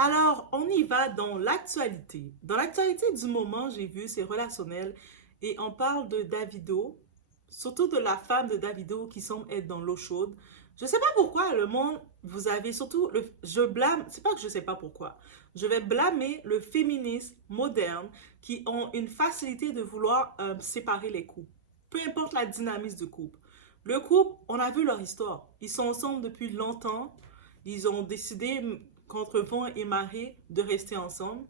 Alors, on y va dans l'actualité. Dans l'actualité du moment, j'ai vu, c'est relationnel. Et on parle de Davido, surtout de la femme de Davido qui semble être dans l'eau chaude. Je sais pas pourquoi le monde, vous avez surtout, je blâme, c'est pas que je sais pas pourquoi. Je vais blâmer le féminisme moderne qui ont une facilité de vouloir séparer les couples. Peu importe la dynamisme du couple. Le couple, on a vu leur histoire. Ils sont ensemble depuis longtemps. Ils ont décidé contre vent et marée de rester ensemble.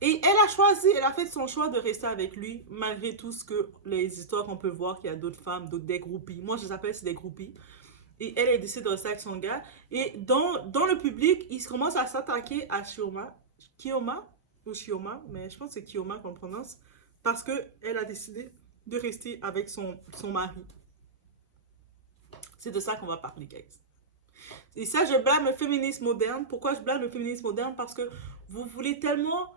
Et elle a choisi, elle a fait son choix de rester avec lui, malgré tout ce que les histoires qu'on peut voir, qu'il y a d'autres femmes, d'autres des groupies. Moi, je les appelle c'est des groupies. Et elle a décidé de rester avec son gars. Et dans le public, ils commencent à s'attaquer à Shioma. Kioma ou Shioma, mais je pense que c'est Kioma qu'on prononce. Parce qu'elle a décidé de rester avec son mari. C'est de ça qu'on va parler, guys. Et ça, je blâme le féminisme moderne. Pourquoi je blâme le féminisme moderne? Parce que vous voulez tellement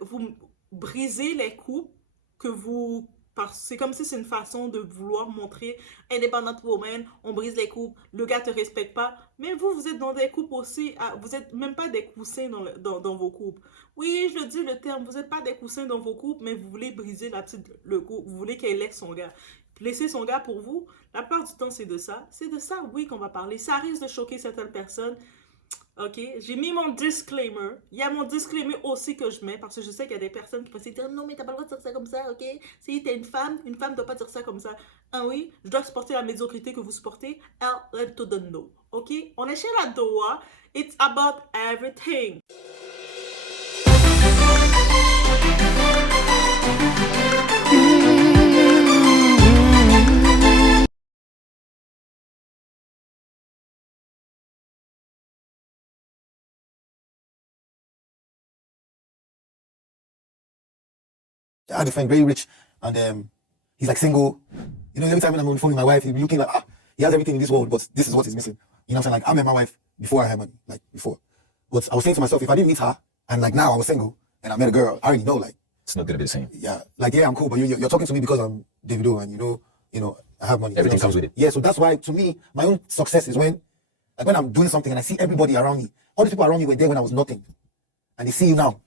vous briser les couples que vous... C'est comme si c'est une façon de vouloir montrer independent woman, on brise les couples, le gars te respecte pas. Mais vous êtes dans des couples aussi, vous êtes même pas des coussins dans vos couples. Oui, je dis le terme, vous n'êtes pas des coussins dans vos couples, mais vous voulez briser le couple, vous voulez qu'elle laisse son gars. Laisser son gars pour vous, la plupart du temps, c'est de ça. C'est de ça, oui, qu'on va parler. Ça risque de choquer certaines personnes. OK? J'ai mis mon disclaimer. Il y a mon disclaimer aussi que je mets parce que je sais qu'il y a des personnes qui peuvent se dire non, mais t'as pas le droit de dire ça comme ça, OK? Si t'es une femme doit pas dire ça comme ça. Ah oui, je dois supporter la médiocrité que vous supportez. I'll let to the know. OK? On est chez la Doha. It's about everything. I had a friend very rich, and he's like single. You know, every time when I'm on the phone with my wife, he'll be looking like, he has everything in this world, but this is what he's missing. You know what I'm saying? Like, I met my wife before I had money, like before. But I was saying to myself, if I didn't meet her, and like now I was single, and I met a girl, I already know, like, it's not gonna be the same. yeah, like, yeah, I'm cool, but you're talking to me because I'm Davido, and you know, I have money. Everything you know comes with it. Yeah, so that's why, to me, my own success is like when I'm doing something and I see everybody around me. All these people around me were there when I was nothing, and they see you now.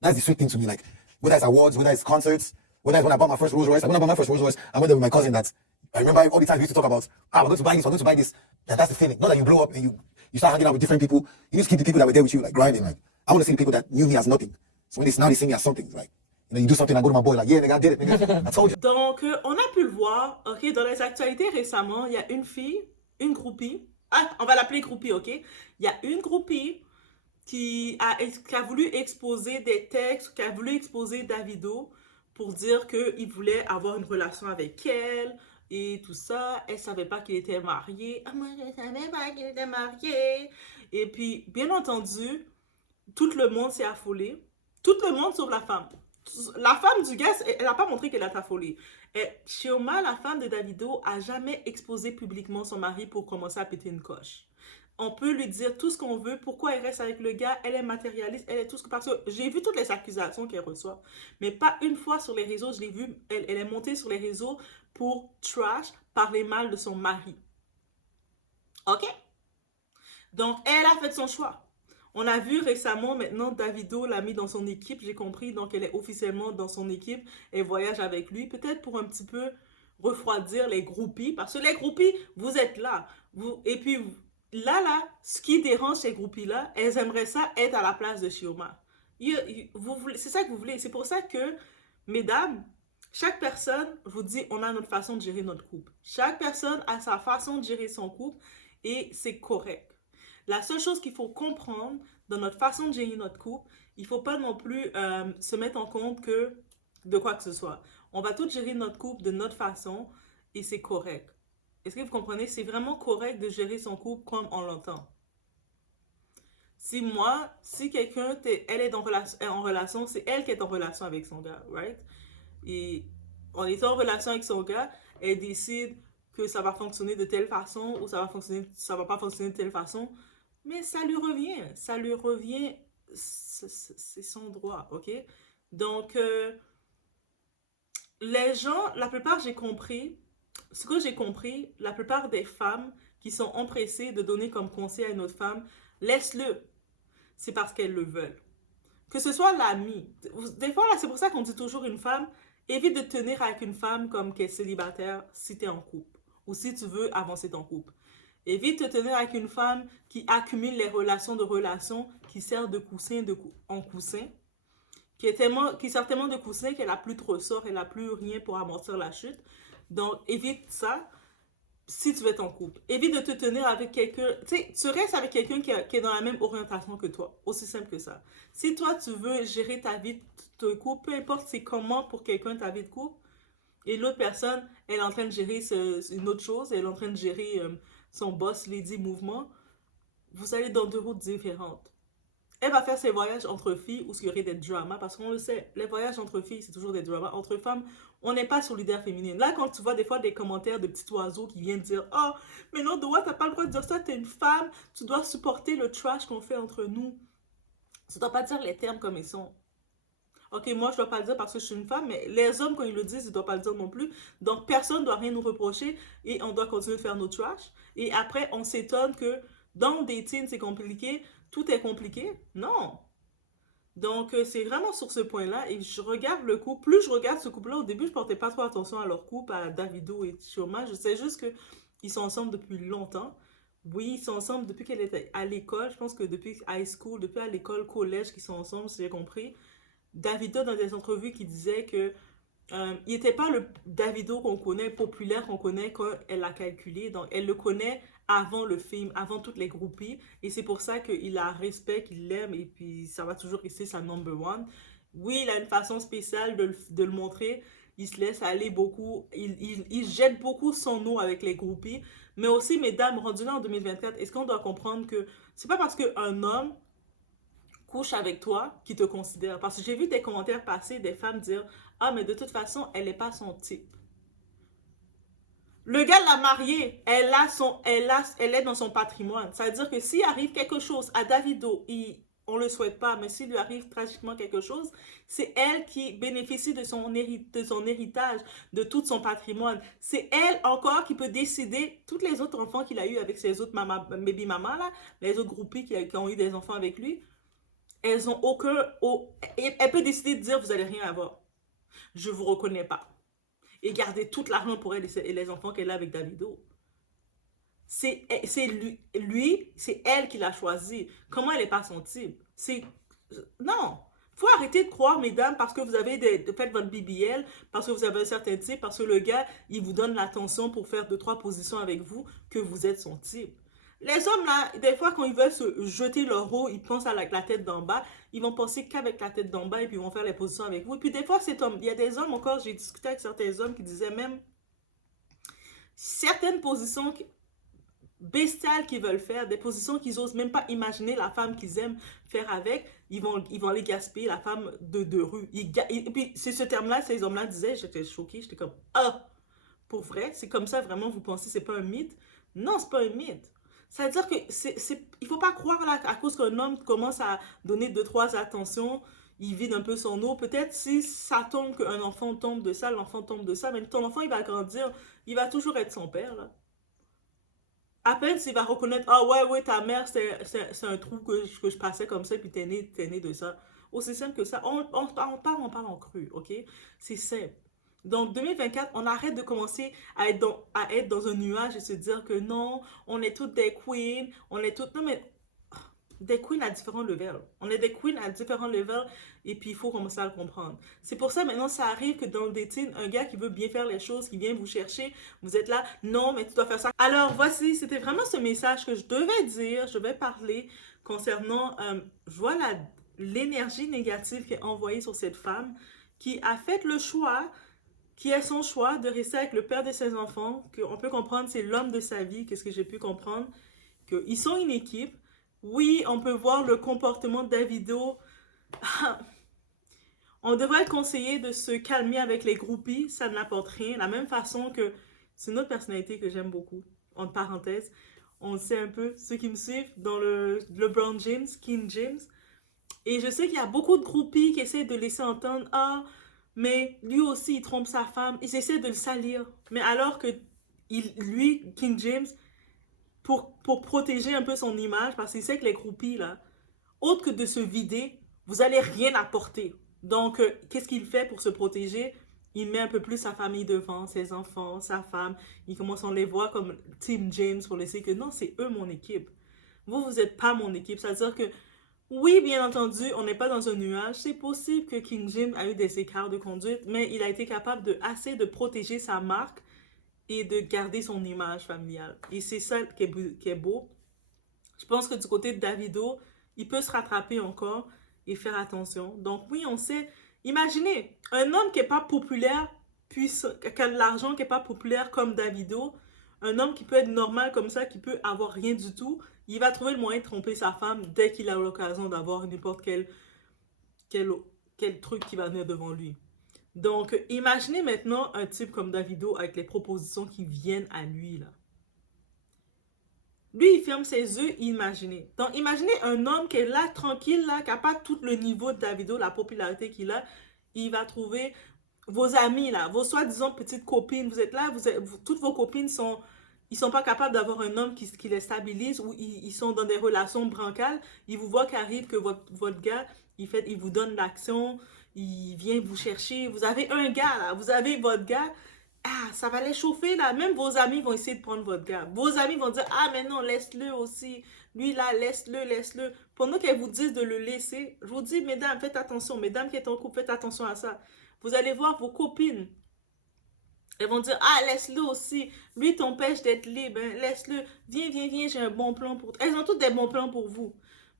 That's the sweet thing to me. Like, whether it's awards, whether it's concerts, whether it's when I bought my first Rolls Royce. Like when I bought my first Rolls Royce, I went there with my cousin. That I remember all the times we used to talk about, we're going to buy this, we're going to buy this. That's the feeling. Not that you blow up and you start hanging out with different people. You need to keep the people that were there with you, like grinding. Like, I want to see the people that knew me as nothing. So when now they see me as something, like, you know, you do something, I go to my boy, like, yeah, nigga, I did it, nigga. I told you. Donc, on a pu le voir, OK, dans les actualités récemment, il y a une fille, une groupie. Ah, on va l'appeler groupie, OK? Il y a une groupie qui a voulu exposer des textes, qui a voulu exposer Davido pour dire qu'il voulait avoir une relation avec elle et tout ça. Elle savait pas qu'il était marié. Ah, moi, je savais pas qu'il était marié. Et puis, bien entendu, tout le monde s'est affolé. Tout le monde sauf la femme. La femme du gars, elle n'a pas montré qu'elle est affolée. Et Chioma, la femme de Davido, a jamais exposé publiquement son mari pour commencer à péter une coche. On peut lui dire tout ce qu'on veut, pourquoi elle reste avec le gars, elle est matérialiste, elle est tout ce que... Parce que j'ai vu toutes les accusations qu'elle reçoit, mais pas une fois sur les réseaux, je l'ai vu, elle est montée sur les réseaux pour trash, parler mal de son mari. OK? Donc, elle a fait son choix. On a vu récemment, maintenant, Davido l'a mis dans son équipe, j'ai compris, donc elle est officiellement dans son équipe, elle voyage avec lui, peut-être pour un petit peu refroidir les groupies, parce que les groupies, vous êtes là, et puis là, ce qui dérange ces groupies-là, elles aimeraient ça être à la place de Shioma. C'est ça que vous voulez, c'est pour ça que, mesdames, chaque personne, je vous dis, on a notre façon de gérer notre couple. Chaque personne a sa façon de gérer son couple, et c'est correct. La seule chose qu'il faut comprendre dans notre façon de gérer notre couple, il ne faut pas non plus se mettre en compte que de quoi que ce soit. On va tout gérer notre couple de notre façon et c'est correct. Est-ce que vous comprenez? C'est vraiment correct de gérer son couple comme on l'entend. Si quelqu'un, elle est en relation, c'est elle qui est en relation avec son gars, right? Et en étant en relation avec son gars, elle décide que ça va fonctionner de telle façon ou ça va pas fonctionner de telle façon. Mais ça lui revient, c'est son droit, OK? Donc, les gens, la plupart, ce que j'ai compris, la plupart des femmes qui sont empressées de donner comme conseil à une autre femme, laisse-le. c'est parce qu'elles le veulent. Que ce soit l'ami. Des fois, là, c'est pour ça qu'on dit toujours une femme, évite de tenir avec une femme comme qu'elle est célibataire si tu es en couple ou si tu veux avancer ton couple. Évite de te tenir avec une femme qui accumule les relations qui sert de coussin en coussin, qui sert tellement de coussin qu'elle a plus de ressort, elle a plus rien pour amortir la chute. Donc, évite ça si tu veux être en couple. Évite de te tenir avec quelqu'un, tu sais, tu restes avec quelqu'un qui est dans la même orientation que toi. Aussi simple que ça. Si toi, tu veux gérer ta vie de couple, peu importe c'est comment pour quelqu'un ta vie de couple, et l'autre personne, elle est en train de gérer une autre chose, elle est en train de gérer son boss lady mouvement, vous allez dans deux routes différentes. Elle va faire ses voyages entre filles où il y aurait des dramas, parce qu'on le sait, les voyages entre filles, c'est toujours des dramas. Entre femmes, on n'est pas solidaire féminine. Là, quand tu vois des fois des commentaires de petits oiseaux qui viennent dire « Oh, mais non, Doa, t'as pas le droit de dire ça, t'es une femme, tu dois supporter le trash qu'on fait entre nous. » Tu dois pas dire les termes comme ils sont. Ok, moi, je dois pas le dire parce que je suis une femme, mais les hommes, quand ils le disent, ils doivent pas le dire non plus. Donc, personne ne doit rien nous reprocher et on doit continuer de faire nos trash. Et après, on s'étonne que dans le dating, c'est compliqué, tout est compliqué. Non. Donc, c'est vraiment sur ce point-là. Et je regarde le couple. Plus je regarde ce couple-là, au début, je portais pas trop attention à leur couple, à Davido et Chioma. Je sais juste qu'ils sont ensemble depuis longtemps. Oui, ils sont ensemble depuis qu'elle était à l'école. Je pense que depuis high school, depuis à l'école, collège, qu'ils sont ensemble, si j'ai compris. Davido, dans des entrevues, qui disait que il n'était pas le Davido qu'on connaît, populaire qu'on connaît quand elle l'a calculé. Donc, elle le connaît avant le film, avant toutes les groupies. Et c'est pour ça qu'il la respecte, qu'il l'aime et puis ça va toujours rester sa number one. Oui, il a une façon spéciale de le montrer. Il se laisse aller beaucoup. Il jette beaucoup son eau avec les groupies. Mais aussi, mesdames, rendu là en 2024, est-ce qu'on doit comprendre que c'est pas parce qu'un homme couche avec toi qui te considère. Parce que j'ai vu des commentaires passer, des femmes dire « Ah, mais de toute façon, elle n'est pas son type. » Le gars l'a mariée, elle est dans son patrimoine. Ça veut dire que s'il arrive quelque chose à Davido, on ne le souhaite pas, mais s'il lui arrive tragiquement quelque chose, c'est elle qui bénéficie de son héritage, de tout son patrimoine. C'est elle encore qui peut décider, tous les autres enfants qu'il a eu avec ses autres baby mamas, là, les autres groupies qui ont eu des enfants avec lui, elles ont elle peut décider de dire vous allez rien avoir. Je vous reconnais pas. Et garder toute l'argent pour elle et les enfants qu'elle a avec Davido. C'est lui, c'est elle qui l'a choisi. Comment elle n'est pas son type? Non. Faut arrêter de croire, mesdames, parce que vous avez faites votre BBL, parce que vous avez un certain type, parce que le gars, il vous donne l'attention pour faire 2-3 positions avec vous, que vous êtes son type. Les hommes, là, des fois, quand ils veulent se jeter leur eau, ils pensent à la tête d'en bas. Ils vont penser qu'avec la tête d'en bas et puis ils vont faire les positions avec vous. Et puis des fois, il y a des hommes encore, j'ai discuté avec certains hommes qui disaient même certaines positions bestiales qu'ils veulent faire, des positions qu'ils osent même pas imaginer la femme qu'ils aiment faire avec, ils vont les gaspiller, la femme de rue. Et puis c'est ce terme-là, ces hommes-là disaient, j'étais choquée, j'étais comme, ah, pour vrai, c'est comme ça vraiment, vous pensez c'est pas un mythe? Non, c'est pas un mythe. Ça veut dire que il faut pas croire là, à cause qu'un homme commence à donner 2-3 attentions, il vide un peu son eau. Peut-être si ça tombe, qu'un enfant tombe de ça, l'enfant tombe de ça, mais ton enfant il va grandir, il va toujours être son père là. À peine s'il va reconnaître, ah ouais, ouais, ta mère c'est un trou que je passais comme ça, puis t'es né de ça. Aussi simple que ça. On parle en cru, ok? C'est simple. Donc, 2024, on arrête de commencer à être dans un nuage et se dire que non, on est toutes des queens, on est toutes... Non, mais des queens à différents levels. On est des queens à différents levels et puis il faut commencer à le comprendre. C'est pour ça maintenant ça arrive que dans le dating, un gars qui veut bien faire les choses, qui vient vous chercher, vous êtes là, non mais tu dois faire ça. Alors voici, c'était vraiment ce message que je devais dire, je vais parler concernant, voilà, l'énergie négative qui est envoyée sur cette femme qui a fait le choix, qui est son choix de rester avec le père de ses enfants, qu'on peut comprendre c'est l'homme de sa vie, qu'est-ce que j'ai pu comprendre, qu'ils sont une équipe. Oui, on peut voir le comportement de Davido. On devrait être conseillé de se calmer avec les groupies, ça n'apporte rien. La même façon que c'est une autre personnalité que j'aime beaucoup, entre parenthèses. On le sait un peu, ceux qui me suivent dans le LeBron James, King James. Et je sais qu'il y a beaucoup de groupies qui essaient de laisser entendre, ah, mais lui aussi il trompe sa femme. Ils essaient de le salir. Mais alors que lui, King James, pour protéger un peu son image, parce qu'il sait que les groupies, là, autre que de se vider, vous allez rien apporter. Donc, qu'est-ce qu'il fait pour se protéger? Il met un peu plus sa famille devant, ses enfants, sa femme. Il commence à les voir comme Team James pour laisser que non, c'est eux mon équipe. Vous n'êtes pas mon équipe. C'est-à-dire que, oui, bien entendu, on n'est pas dans un nuage. C'est possible que King Jim a eu des écarts de conduite, mais il a été capable de assez de protéger sa marque et de garder son image familiale. Et c'est ça qui est beau. Je pense que du côté de Davido, il peut se rattraper encore et faire attention. Donc oui, on sait. Imaginez, un homme qui n'est pas populaire, qui a de l'argent, qui n'est pas populaire comme Davido, un homme qui peut être normal comme ça, qui peut avoir rien du tout, il va trouver le moyen de tromper sa femme dès qu'il a l'occasion d'avoir n'importe quel truc qui va venir devant lui. Donc, imaginez maintenant un type comme Davido avec les propositions qui viennent à lui, là. Lui, il ferme ses yeux, imaginez. Donc, imaginez un homme qui est là, tranquille, là, qui n'a pas tout le niveau de Davido, la popularité qu'il a. Il va trouver vos amis, là, vos soi-disant petites copines. Vous êtes là, toutes vos copines ils sont pas capables d'avoir un homme qui les stabilise ou ils sont dans des relations brancales. Ils vous voient qu'arrive que votre gars, il vous donne l'action, il vient vous chercher. Vous avez un gars, là, vous avez votre gars. Ah, ça va les chauffer, là. Même vos amis vont essayer de prendre votre gars. Vos amis vont dire, ah, mais non, laisse-le aussi. Lui, là, laisse-le. Pendant qu'elles vous disent de le laisser, je vous dis, mesdames, faites attention. Mesdames qui êtes en couple, faites attention à ça. Vous allez voir vos copines. Elles vont dire, ah, laisse-le aussi. Lui t'empêche d'être libre. Hein. Laisse-le. Viens, j'ai un bon plan pour toi. Elles ont toutes des bons plans pour vous.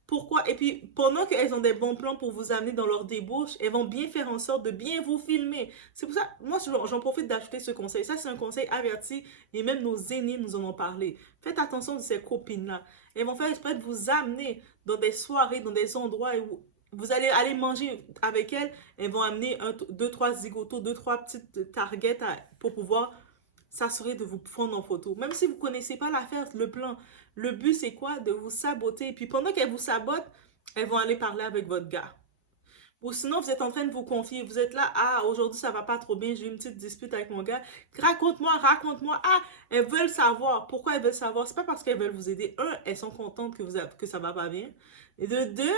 Pourquoi? Et puis, pendant qu'elles ont des bons plans pour vous amener dans leur débauche, elles vont bien faire en sorte de bien vous filmer. C'est pour ça, moi, j'en profite d'ajouter ce conseil. Ça, c'est un conseil averti et même nos aînés nous en ont parlé. Faites attention de ces copines-là. Elles vont faire exprès de vous amener dans des soirées, dans des endroits où vous allez aller manger avec elles. Elles vont amener deux, trois zigotos, deux, trois petites targets pour pouvoir s'assurer de vous prendre en photo. Même si vous ne connaissez pas l'affaire, le plan, le but c'est quoi? De vous saboter. Et puis pendant qu'elles vous sabotent, elles vont aller parler avec votre gars. Ou sinon, vous êtes en train de vous confier. Vous êtes là, ah, aujourd'hui ça va pas trop bien, j'ai eu une petite dispute avec mon gars. Raconte-moi. Ah, elles veulent savoir. Pourquoi elles veulent savoir? C'est pas parce qu'elles veulent vous aider. Un, elles sont contentes que ça va pas bien. Et de deux,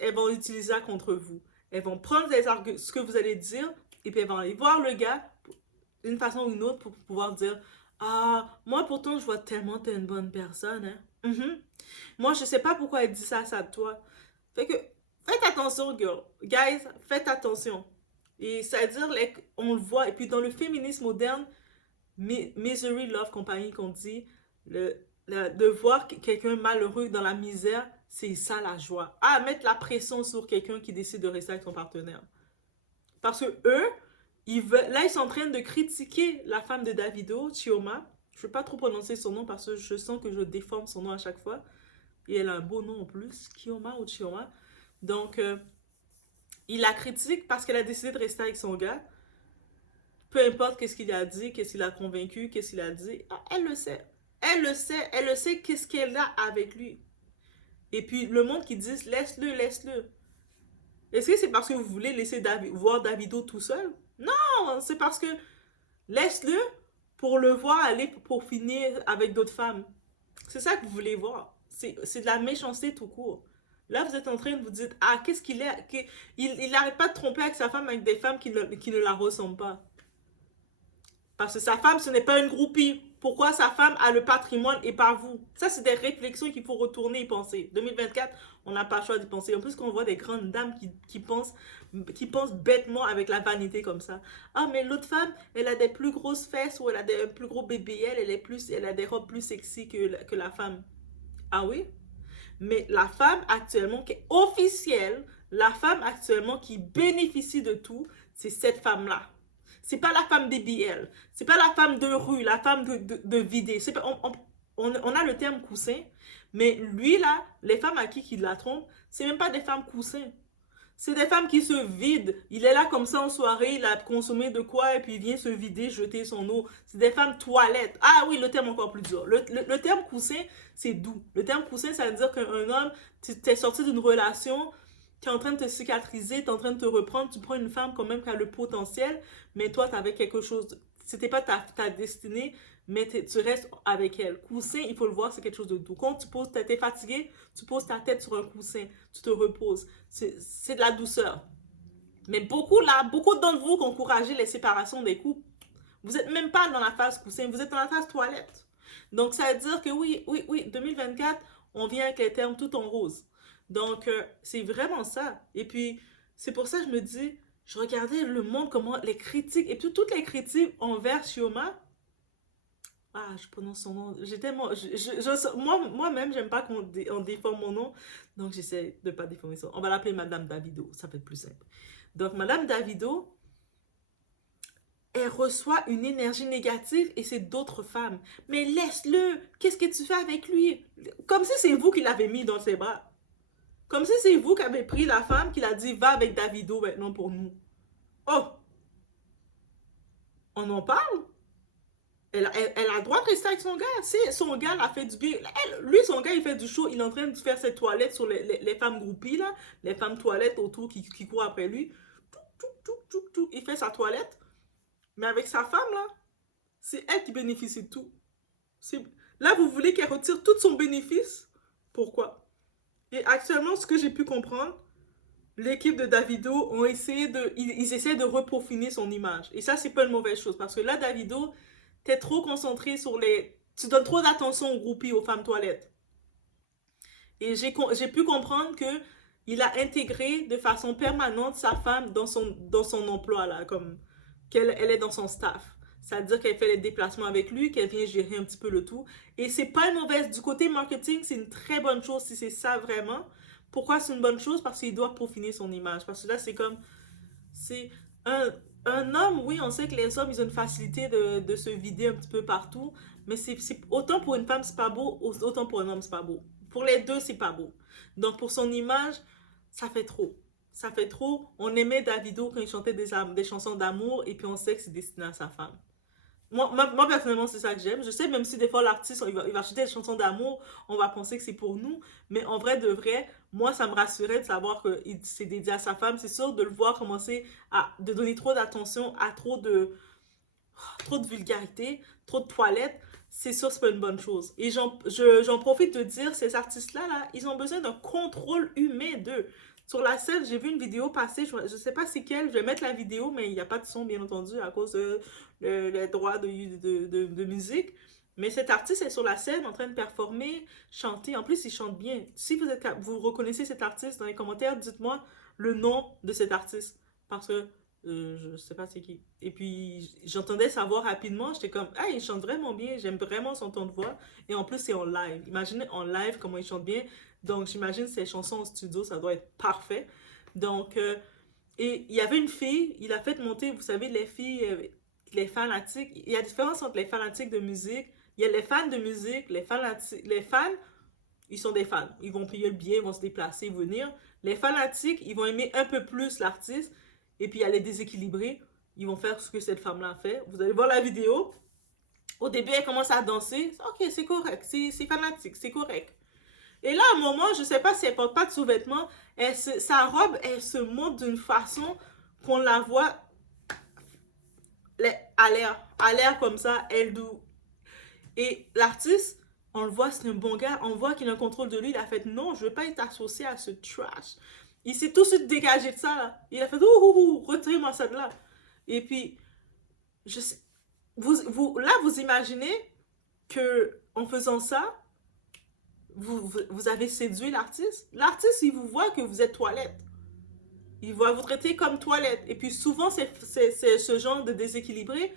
elles vont utiliser ça contre vous. Elles vont prendre ce que vous allez dire et puis elles vont aller voir le gars d'une façon ou une autre pour pouvoir dire ah, moi pourtant je vois tellement que t'es une bonne personne, hein. Moi je sais pas pourquoi elle dit ça de toi. Fait que faites attention, guys, faites attention. Et c'est-à-dire, on le voit, et puis dans le féminisme moderne, Misery Love Company qu'on dit, de voir quelqu'un malheureux dans la misère, c'est ça la joie. Ah, mettre la pression sur quelqu'un qui décide de rester avec son partenaire. Parce que eux, là, ils sont en train de critiquer la femme de Davido, Chioma. Je ne vais pas trop prononcer son nom parce que je sens que je déforme son nom à chaque fois. Et elle a un beau nom en plus, Kioma ou Chioma. Donc, il la critique parce qu'elle a décidé de rester avec son gars. Peu importe qu'est-ce qu'il a dit, qu'est-ce qu'il a convaincu, qu'est-ce qu'il a dit. Ah, elle le sait. Elle le sait qu'est-ce qu'elle a avec lui. Et puis, le monde qui dit, laisse-le. Est-ce que c'est parce que vous voulez laisser voir Davido tout seul? Non, c'est parce que laisse-le pour le voir aller pour finir avec d'autres femmes. C'est ça que vous voulez voir. C'est de la méchanceté tout court. Là, vous êtes en train de vous dire, ah, qu'est-ce qu'il est? Il n'arrête pas de tromper avec sa femme avec des femmes qui ne la ressemblent pas. Parce que sa femme, ce n'est pas une groupie. Pourquoi sa femme a le patrimoine et pas vous? Ça, c'est des réflexions qu'il faut retourner et penser. 2024, on n'a pas le choix d'y penser. En plus, quand on voit des grandes dames qui pensent bêtement avec la vanité comme ça. Ah, mais l'autre femme, elle a des plus grosses fesses ou elle a des plus gros BBL, elle a des robes plus sexy que la femme. Ah oui? Mais la femme actuellement qui est officielle, la femme actuellement qui bénéficie de tout, c'est cette femme-là. C'est pas la femme BBL. C'est pas la femme de rue, la femme de vidé. On a le terme coussin, mais lui là, les femmes à qui il la trompe, c'est même pas des femmes coussins. C'est des femmes qui se vident. Il est là comme ça en soirée, il a consommé de quoi et puis il vient se vider, jeter son eau. C'est des femmes toilettes. Ah oui, le terme encore plus dur. Le terme coussin, c'est doux. Le terme coussin, ça veut dire qu'un homme, tu es sorti d'une relation, tu es en train de te cicatriser, tu es en train de te reprendre, tu prends une femme quand même qui a le potentiel, mais toi, tu avais quelque chose. C'était pas ta destinée, mais tu restes avec elle. Coussin, il faut le voir, c'est quelque chose de doux. Quand tu poses, t'es fatigué, tu poses ta tête sur un coussin, tu te reposes. C'est de la douceur. Mais beaucoup là, beaucoup d'entre vous qui encouragez les séparations des couples, vous n'êtes même pas dans la phase coussin, vous êtes dans la phase toilette. Donc ça veut dire que oui, 2024, on vient avec les termes tout en rose. Donc c'est vraiment ça. Et puis c'est pour ça que je me dis, je regardais le monde, comment les critiques, et puis toutes les critiques envers Chioma. Ah, je prononce son nom. J'étais moi-même, j'aime pas on déforme mon nom. Donc, j'essaie de pas déformer ça. On va l'appeler Madame Davido. Ça peut être plus simple. Donc, Madame Davido, elle reçoit une énergie négative et c'est d'autres femmes. Mais laisse-le. Qu'est-ce que tu fais avec lui? Comme si c'est vous qui l'avez mis dans ses bras. Comme si c'est vous qui avez pris la femme qui l'a dit va avec Davido maintenant pour nous. Oh! On en parle? Elle a le droit de rester avec son gars. Si son gars l'a fait du bien, lui, son gars, il fait du show, il est en train de faire ses toilettes sur les femmes groupies, là, les femmes toilettes autour qui courent après lui. Il fait sa toilette. Mais avec sa femme, là, c'est elle qui bénéficie de tout. Là, vous voulez qu'elle retire tout son bénéfice? Pourquoi? Et actuellement, ce que j'ai pu comprendre, l'équipe de Davido ils essaient de repeaufiner son image. Et ça, c'est pas une mauvaise chose. Parce que là, Davido, t'es trop concentré sur les... Tu donnes trop d'attention aux groupies, aux femmes toilettes. Et j'ai pu comprendre que il a intégré de façon permanente sa femme dans son emploi, là, comme elle est dans son staff. C'est-à-dire qu'elle fait les déplacements avec lui, qu'elle vient gérer un petit peu le tout. Et c'est pas une mauvaise... Du côté marketing, c'est une très bonne chose si c'est ça vraiment. Pourquoi c'est une bonne chose? Parce qu'il doit peaufiner son image. Parce que là, c'est comme... C'est un homme, oui, on sait que les hommes, ils ont une facilité de se vider un petit peu partout, mais c'est autant pour une femme, c'est pas beau, autant pour un homme, c'est pas beau. Pour les deux, c'est pas beau. Donc, pour son image, ça fait trop. Ça fait trop. On aimait Davido quand il chantait des chansons d'amour, et puis on sait que c'est destiné à sa femme. Moi, personnellement, c'est ça que j'aime. Je sais, même si des fois l'artiste, il va chanter des chansons d'amour, on va penser que c'est pour nous. Mais en vrai, de vrai, moi, ça me rassurait de savoir que c'est dédié à sa femme. C'est sûr de le voir commencer de donner trop d'attention à trop de vulgarité, trop de toilettes. C'est sûr, c'est pas une bonne chose. Et j'en profite de dire, ces artistes-là, là, ils ont besoin d'un contrôle humain d'eux. Sur la scène, j'ai vu une vidéo passer, je ne sais pas c'est quelle, je vais mettre la vidéo, mais il n'y a pas de son, bien entendu, à cause les droits de musique. Mais cet artiste est sur la scène en train de performer, chanter. En plus, il chante bien. Si vous reconnaissez cet artiste, dans les commentaires, dites-moi le nom de cet artiste. Parce que je ne sais pas c'est qui. Et puis, j'entendais sa voix rapidement. J'étais comme, ah, il chante vraiment bien. J'aime vraiment son ton de voix. Et en plus, c'est en live. Imaginez en live comment il chante bien. Donc, j'imagine ses chansons en studio, ça doit être parfait. Donc, et il y avait une fille, il a fait monter, vous savez, les filles, les fanatiques. Il y a une différence entre les fanatiques de musique. Il y a les fans de musique, les fanatiques. Les fans, ils sont des fans. Ils vont payer le billet, ils vont se déplacer, venir. Les fanatiques, ils vont aimer un peu plus l'artiste. Et puis, il y a les déséquilibrés. Ils vont faire ce que cette femme-là fait. Vous allez voir la vidéo. Au début, elle commence à danser. Ok, c'est correct. C'est fanatique, c'est correct. Et là, à un moment, je ne sais pas si elle porte pas de sous-vêtements, sa robe, elle se monte d'une façon qu'on la voit à l'air comme ça, elle doux. Et l'artiste, on le voit, c'est un bon gars, on voit qu'il a un contrôle de lui, il a fait non, je ne veux pas être associé à ce trash. Il s'est tout de suite dégagé de ça, là. Il a fait retirez-moi ça de là. Et puis, je sais, vous imaginez que en faisant ça, vous avez séduit l'artiste. L'artiste, il vous voit que vous êtes toilette. Il va vous traiter comme toilette. Et puis souvent, c'est ce genre de déséquilibré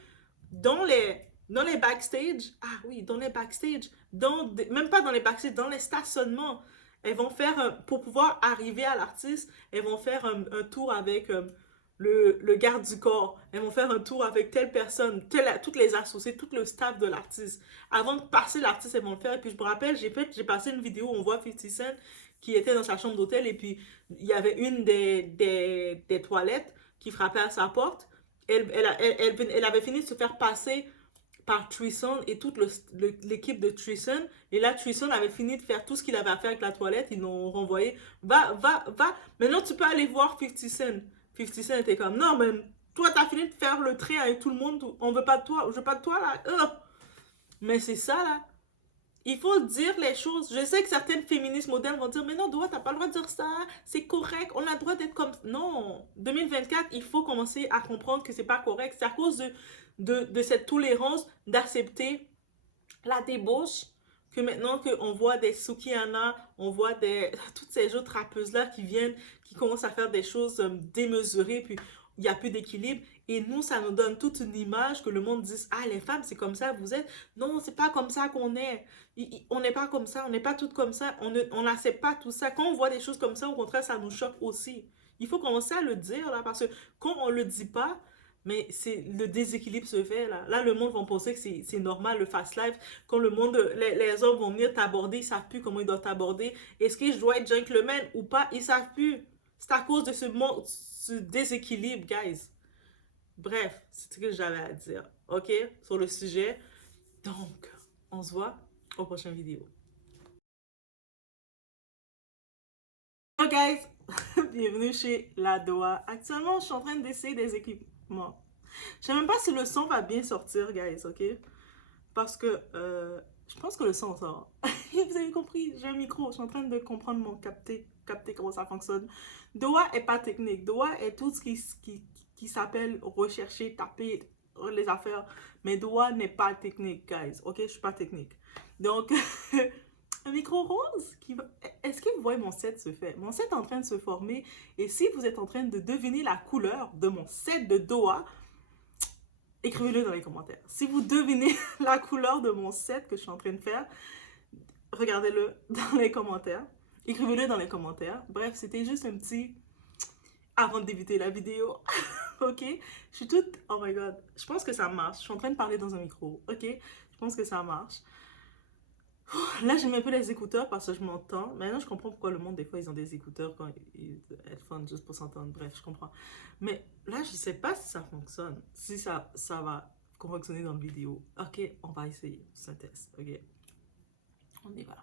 dans les backstage. Ah oui, dans les backstage. Même pas dans les backstage, dans les stationnements. Elles vont faire, pour pouvoir arriver à l'artiste, elles vont faire un tour avec le garde du corps. Elles vont faire un tour avec telle personne, toutes les associés, tout le staff de l'artiste. Avant de passer l'artiste, elles vont le faire. Et puis je me rappelle, j'ai passé une vidéo où on voit 50 Cent qui était dans sa chambre d'hôtel et puis il y avait une des toilettes qui frappait à sa porte. Elle avait fini de se faire passer par Treason et toute l'équipe de Treason. Et là, Treason avait fini de faire tout ce qu'il avait à faire avec la toilette. Ils l'ont renvoyé. Va. Maintenant, tu peux aller voir 50 Cent. 50 Cent était comme, non, mais toi, t'as fini de faire le trait avec tout le monde. On veut pas de toi. Je veux pas de toi, là. Mais c'est ça, là. Il faut dire les choses. Je sais que certaines féministes modernes vont dire, mais non, Doua, t'as pas le droit de dire ça. C'est correct. On a le droit d'être comme... Non. 2024, il faut commencer à comprendre que c'est pas correct. C'est à cause de cette tolérance d'accepter la débauche que maintenant qu'on voit des Sukiana, on voit toutes ces autres rappeuses-là qui viennent, qui commencent à faire des choses démesurées, puis il n'y a plus d'équilibre. Et nous, ça nous donne toute une image que le monde dise, ah, les femmes, c'est comme ça, vous êtes. Non, c'est pas comme ça qu'on est. On n'est pas comme ça, on n'est pas toutes comme ça, on n'accepte pas tout ça. Quand on voit des choses comme ça, au contraire, ça nous choque aussi. Il faut commencer à le dire, là, parce que quand on le dit pas, mais c'est le déséquilibre se fait là. Là, le monde va penser que c'est normal le fast life. Quand le monde, les hommes vont venir t'aborder, ils savent plus comment ils doivent t'aborder. Est-ce que je dois être gentleman ou pas? Ils savent plus. C'est à cause de ce déséquilibre, guys. Bref, c'est ce que j'avais à dire. OK? Sur le sujet. Donc, on se voit aux prochaines vidéos. Hello guys! Bienvenue chez La Doua. Actuellement, je suis en train d'essayer des équipements. Je sais même pas si le son va bien sortir, guys, ok? Parce que je pense que le son sort. Vous avez compris, j'ai un micro, je suis en train de comprendre capter comment ça fonctionne. Doua est pas technique. Doua est tout ce qui s'appelle rechercher, taper les affaires. Mais Doua n'est pas technique, guys, ok? Je suis pas technique. Donc, un micro rose qui va... Est-ce que vous voyez mon set se faire? Mon set est en train de se former. Et si vous êtes en train de deviner la couleur de mon set de Doua, écrivez-le dans les commentaires. Si vous devinez la couleur de mon set que je suis en train de faire, regardez-le dans les commentaires. Écrivez-le dans les commentaires. Bref, c'était juste un petit... Avant de débuter la vidéo. Ok? Je suis toute... Oh my god. Je pense que ça marche. Je suis en train de parler dans un micro. Ok? Je pense que ça marche. Là, j'ai mis un peu les écouteurs parce que je m'entends. Maintenant, je comprends pourquoi le monde, des fois, ils ont des écouteurs quand ils headphones juste pour s'entendre. Bref, je comprends. Mais là, je sais pas si ça fonctionne. Si ça va fonctionner dans la vidéo. Ok, on va essayer. C'est un test. Ok. On y va.